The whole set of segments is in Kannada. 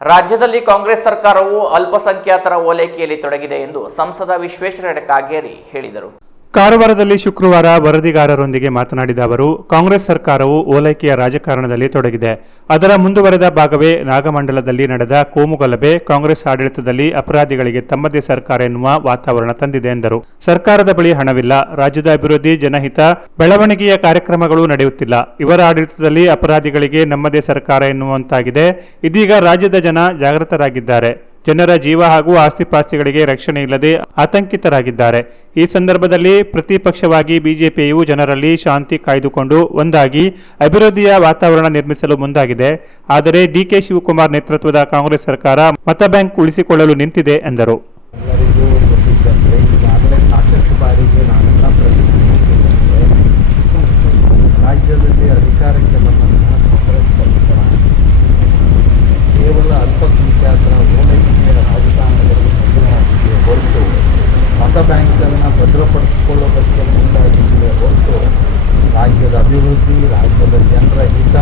ರಾಜ್ಯದಲ್ಲಿ ಕಾಂಗ್ರೆಸ್ ಸರ್ಕಾರವು ಅಲ್ಪಸಂಖ್ಯಾತರ ಓಲೈಕೆಯಲ್ಲಿ ತೊಡಗಿದೆ ಎಂದು ಸಂಸದ ವಿಶ್ವೇಶ್ವರ ಕಾಗೇರಿ ಹೇಳಿದರು. ಕಾರವಾರದಲ್ಲಿ ಶುಕ್ರವಾರ ವರದಿಗಾರರೊಂದಿಗೆ ಮಾತನಾಡಿದ ಅವರು, ಕಾಂಗ್ರೆಸ್ ಸರ್ಕಾರವು ಓಲೈಕೆಯ ರಾಜಕಾರಣದಲ್ಲಿ ತೊಡಗಿದೆ. ಅದರ ಮುಂದುವರೆದ ಭಾಗವೇ ನಾಗಮಂಡಲದಲ್ಲಿ ನಡೆದ ಕೋಮುಗಲಭೆ ಕಾಂಗ್ರೆಸ್ ಆಡಳಿತದಲ್ಲಿ ಅಪರಾಧಿಗಳಿಗೆ ತಮ್ಮದೇ ಸರ್ಕಾರ ಎನ್ನುವ ವಾತಾವರಣ ತಂದಿದೆ ಎಂದರು. ಸರ್ಕಾರದ ಬಳಿ ಹಣವಿಲ್ಲ. ರಾಜ್ಯದ ಅಭಿವೃದ್ಧಿ, ಜನಹಿತ, ಬೆಳವಣಿಗೆಯ ಕಾರ್ಯಕ್ರಮಗಳು ನಡೆಯುತ್ತಿಲ್ಲ. ಇವರ ಆಡಳಿತದಲ್ಲಿ ಅಪರಾಧಿಗಳಿಗೆ ನಮ್ಮದೇ ಸರ್ಕಾರ ಎನ್ನುವಂತಾಗಿದೆ. ಇದೀಗ ರಾಜ್ಯದ ಜನ ಜಾಗೃತರಾಗಿದ್ದಾರೆ. ಜನರ ಜೀವ ಹಾಗೂ ಆಸ್ತಿಪಾಸ್ತಿಗಳಿಗೆ ರಕ್ಷಣೆ ಇಲ್ಲದೆ ಆತಂಕಿತರಾಗಿದ್ದಾರೆ. ಈ ಸಂದರ್ಭದಲ್ಲಿ ಪ್ರತಿಪಕ್ಷವಾಗಿ ಬಿಜೆಪಿಯು ಜನರಲ್ಲಿ ಶಾಂತಿ ಕಾಯ್ದುಕೊಂಡು ಒಂದಾಗಿ ಅಭಿವೃದ್ಧಿಯ ವಾತಾವರಣ ನಿರ್ಮಿಸಲು ಮುಂದಾಗಿದೆ. ಆದರೆ ಡಿಕೆ ಶಿವಕುಮಾರ್ ನೇತೃತ್ವದ ಕಾಂಗ್ರೆಸ್ ಸರ್ಕಾರ ಮತ ಬ್ಯಾಂಕ್ ಉಳಿಸಿಕೊಳ್ಳಲು ನಿಂತಿದೆ ಎಂದರು. ಮತ ಬ್ಯಾಂಕ್ಗಳನ್ನು ಭದ್ರಪಡಿಸಿಕೊಳ್ಳೋದಕ್ಕೆ ಮುಂದಾಗಿದ್ದರೆ ಹೊರತು ರಾಜ್ಯದ ಅಭಿವೃದ್ಧಿ ರಾಜ್ಯದ ಜನರ ಹಿತ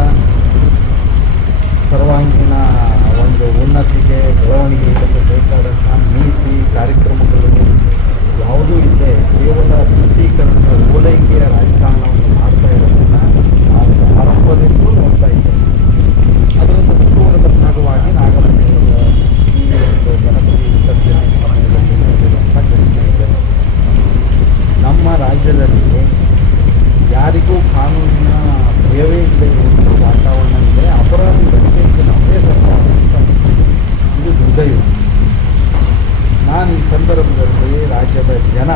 ಸಂದರ್ಭದಲ್ಲಿ ರಾಜ್ಯದ ಜನ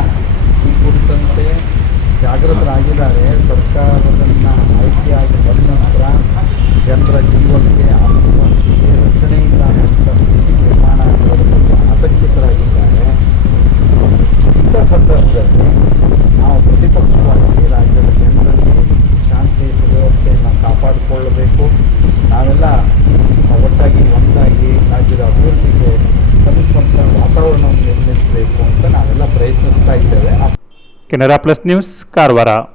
ಈ ಕುರಿತಂತೆ ಜಾಗೃತರಾಗಿದ್ದಾರೆ. ಸರ್ಕಾರದನ್ನು ಆಯ್ಕೆಯಾಗಿ ಬಂದ ನಂತರ ಜನರ ಜೀವನಕ್ಕೆ ಆಸ್ತಿಪಾಸ್ತಿಗೆ ರಕ್ಷಣೆ ಇಲ್ಲ ಅಂತ ನಿರ್ಮಾಣ ಆಗಿರೋದಕ್ಕೆ ಆತಂಕಿತರಾಗಿದ್ದಾರೆ. ಇಂಥ ಸಂದರ್ಭದಲ್ಲಿ કેનેરા પ્લસ ન્યૂઝ કારવારા.